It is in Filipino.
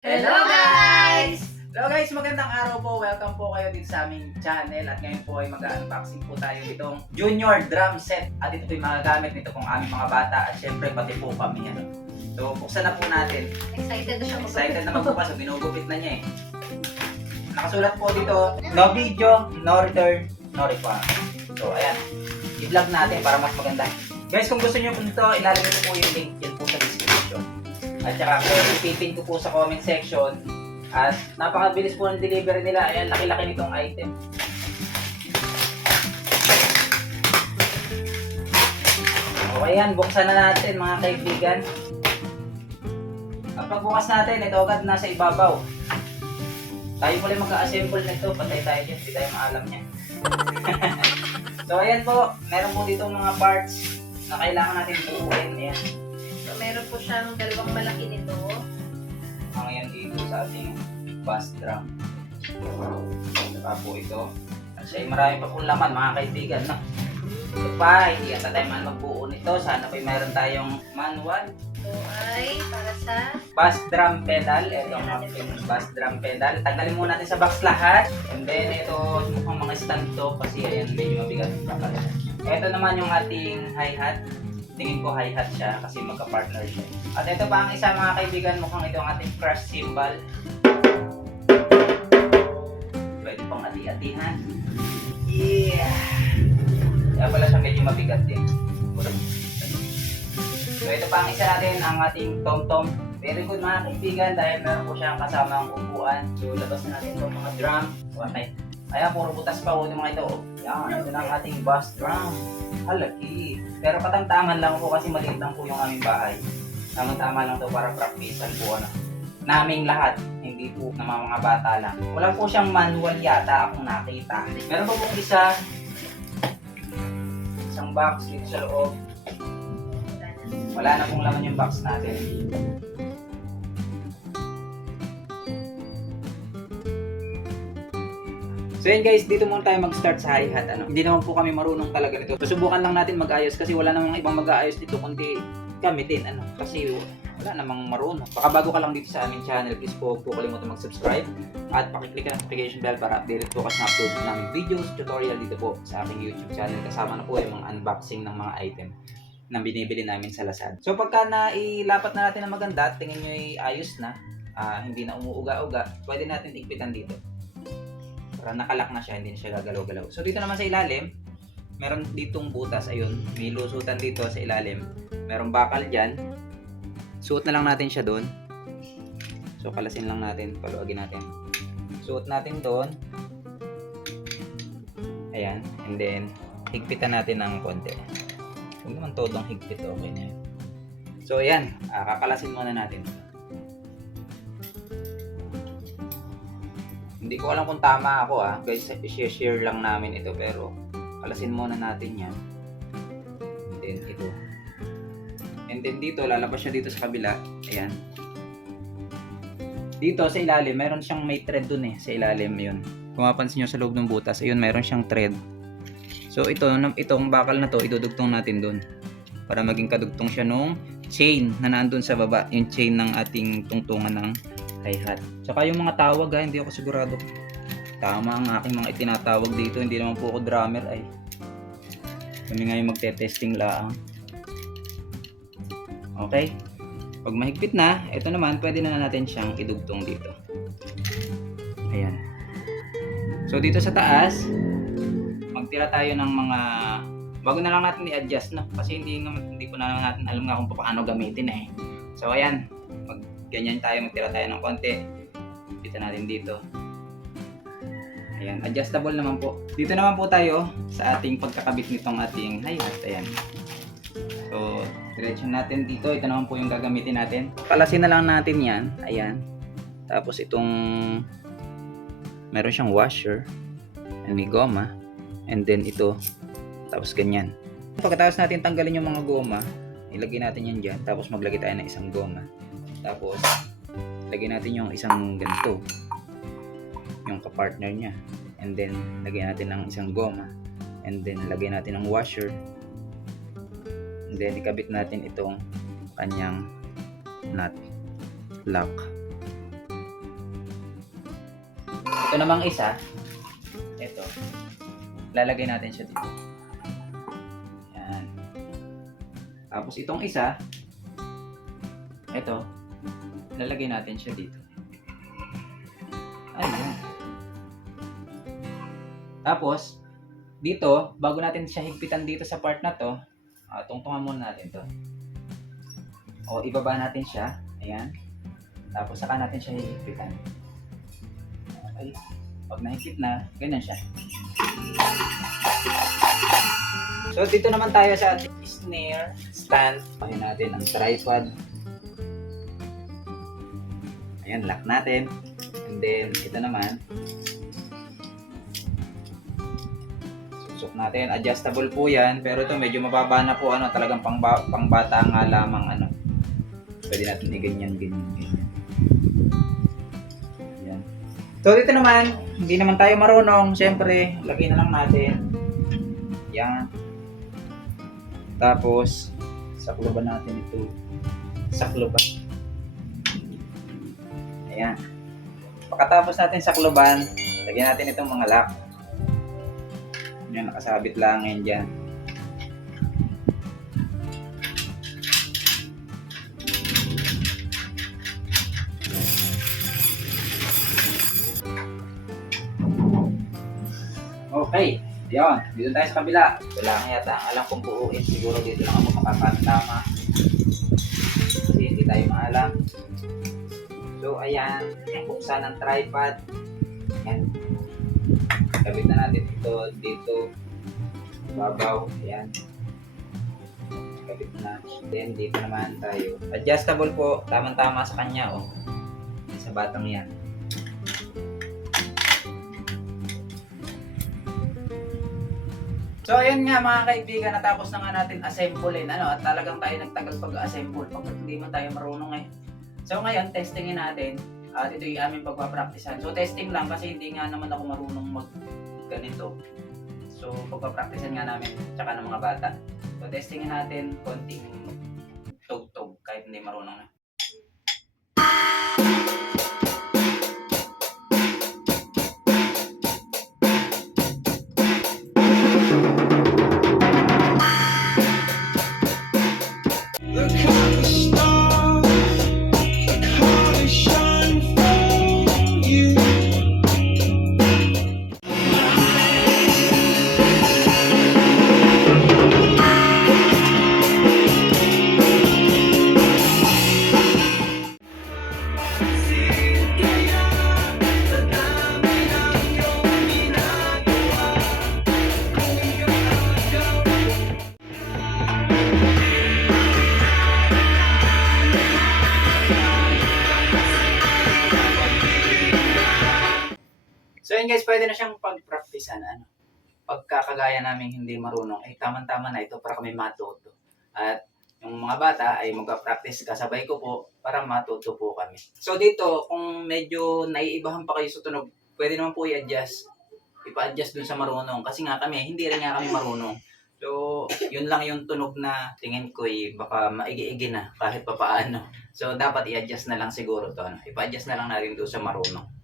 Hello guys! Hello guys, magandang araw po. Welcome po kayo dito sa aming channel at ngayon po ay mag-unboxing po tayo nitong Junior drum set at ito po yung magagamit nito pong aming mga bata at syempre pati po kami. So buksan na po natin. Excited na siya magbukas. Excited na magbukas. So binugupit na niya eh. Nakasulat po dito, no video, no return, no refund. So ayan, i-vlog natin para mas maganda. Guys, kung gusto niyo po nito, ilalagay ko po yung link yan po sa description. At saka po, ipipin ko po sa comment section. At napakabilis po ng delivery nila. Ayan, laki-laki nitong item. O ayan, buksan na natin mga kaibigan. At pagbukas natin, ito agad nasa ibabaw. Tayo muli mag-assemble nito. Patay tayo dyan, hindi tayo maalam niya. So ayan po, meron po dito mga parts na kailangan natin buuin. Ayan. So, meron po siyang dalawang malaki nito. Ang yan dito sa ating bass drum. Saka po ito. Kasi marami pa pong laman mga kaibigan. No? Ito pa, hindi yata tayo man magbuo nito. Sana po meron tayong manual. Ito ay para sa Bass drum pedal. Ito ang ating bass drum pedal. Tanggalin muna natin sa box lahat. And then ito mukhang mga stand to kasi ayan medyo mabigat. Ito naman yung ating hi-hat. Tingin ko hi-hat siya kasi magka-partner siya. At ito pa ang isa mga kaibigan, mukhang ito ang ating crush cymbal. Pwede pang ati-atihan. Yeah! Kaya pala siya medyo mabigat din. So ito pa ang isa natin, ang ating tom-tom. Very good mga kaibigan dahil meron po siyang kasamang upuan. So labas na natin itong mga drum. So, ayan, puro butas pa po yung mga ito. Yan, ito na ang ating bass drum. Halaki. Pero katamtaman lang po kasi maliit lang po yung aming bahay. Tama-tama lang to para practicean po naming lahat. Hindi po ng mga bata lang. Wala po siyang manual yata akong nakita. Meron po pong isang box dito sa loob. Wala na pong laman yung box natin. So yun guys, dito muna tayo mag-start sa hi-hat. Hindi naman po kami marunong talaga nito. Susubukan lang natin mag-ayos kasi wala namang ibang mag-aayos dito kundi kami din. Kasi wala namang marunong. Baka bago ka lang dito sa aming channel, please po kalimutan mag-subscribe at pakiclick ang notification bell para updated po kasi na-upload namin videos, tutorial dito po sa aking YouTube channel. Kasama na po yung mga unboxing ng mga item na binibili namin sa Lazada. So pagka nailapat na natin na maganda, tingin nyo ay ayos na, hindi na umuuga-uga, pwede natin igpitan dito. Para nakalak na siya, hindi na siya gagalaw-galaw. So dito naman sa ilalim, meron ditong butas, ayun, may lusutan dito sa ilalim. Meron bakal dyan. Suot na lang natin siya doon. So kalasin lang natin, paluagin natin. Suot natin doon. Ayan, and then higpitan natin ng konti. Huwag naman todong higpit, okay na yun. So ayan, kakalasin muna natin. Hindi ko alam kung tama ako guys, i-share lang namin ito pero kalasin muna natin yan. And then ito. And then dito, lalabas siya dito sa kabila. Ayan. Dito sa ilalim, meron siyang may thread dun sa ilalim yun. Kung mapansin nyo sa loob ng butas, ayun, meron siyang thread. So itong bakal na to, idudugtong natin dun. Para maging kadugtong siya nung chain na nandun sa baba. Yung chain ng ating tungtungan ng hi-hat. Saka yung mga tawag hindi ako sigurado. Tama ang aking mga itinatawag dito. Hindi naman po ako drummer ay. Kami nga yung magte-testing lang. Okay. Pag mahigpit na, ito naman pwede na natin siyang idugtong dito. Ayan. So dito sa taas, magtira tayo ng mga bago na lang natin i-adjust kasi hindi ko na natin alam nga kung paano gamitin So ayan. Ganyan tayo, magtira tayo ng konti. Kita natin dito. Ayan, adjustable naman po. Dito naman po tayo sa ating pagkakabit nitong ating hi-hat. Ayan. So, diretso natin dito. Ito naman po yung gagamitin natin. Kalasin na lang natin yan. Ayan. Tapos itong meron siyang washer. And may goma. And then ito. Tapos ganyan. Pagkatapos natin tanggalin yung mga goma, ilagay natin yan dyan. Tapos maglagay tayo ng isang goma. Tapos, lagyan natin yung isang ganito. Yung kapartner niya. And then, lagyan natin ng isang goma. And then, lagyan natin ng washer. And then, ikabit natin itong kanyang nut lock. Ito namang isa, ito, lalagay natin siya dito. Yan. Tapos itong isa, ito, lalagay natin siya dito. Ayan. Tapos, dito, bago natin siya higpitan dito sa part na to, tungtungan muna natin to. O, ibaba natin siya. Ayan. Tapos, saka natin siya hihigpitan. Okay. Pag nahigpit na, ganyan siya. So, dito naman tayo sa snare stand. Pahin natin ang tripod. Ayan, lock natin. And then, ito naman. Susok natin. Adjustable po yan. Pero ito, medyo mababa na po. Talagang pangbata nga lamang. Pwede natin i-ganyan. Ayan. So, dito naman, hindi naman tayo marunong. Siyempre, lagay na lang natin. Yan. Tapos, sakloban natin ito. Sakloban. Ayan. Pagkatapos natin sakloban, lagyan natin itong mga lock. Yan, nakasabit lang yan dyan. Okay. Yan. Dito tayo sa kabila. Wala nga yata ang alam kong buuin. Siguro dito lang ako makapatama. Kasi hindi tayo maalam. So, ayan. Buksan ang tripod. Ayan. Kabit na natin ito dito. Babaw. Ayan. Kabit na. Then, dito naman tayo. Adjustable po. Tamang-tama sa kanya. Oh. Sa batang yan. So, ayan nga mga kaibigan. Natapos na nga natin assemblein. At talagang tayo nagtagal pag-assemble. Pag hindi man tayo marunong eh. So ngayon, testingin natin at ito yung aming pagpapraktisan. So testing lang kasi hindi nga naman ako marunong mag ganito. So pagpapraktisan nga namin tsaka ng mga bata. So testingin natin konting tug-tug kahit hindi marunong na. So yun guys, pwede na siyang pagpraktisan. Pagkakagaya namin hindi marunong, tama-tama na ito para kami matuto. At yung mga bata ay magpa-practice kasabay ko po para matuto po kami. So dito, kung medyo naiibahan pa kayo sa tunog, pwede naman po i-adjust. Ipa-adjust dun sa marunong. Kasi nga kami, hindi rin nga kami marunong. So, yun lang yung tunog na tingin ko baka maigi-igi na kahit pa paano. So, dapat i-adjust na lang siguro to. Ipa-adjust na lang natin doon sa marunong.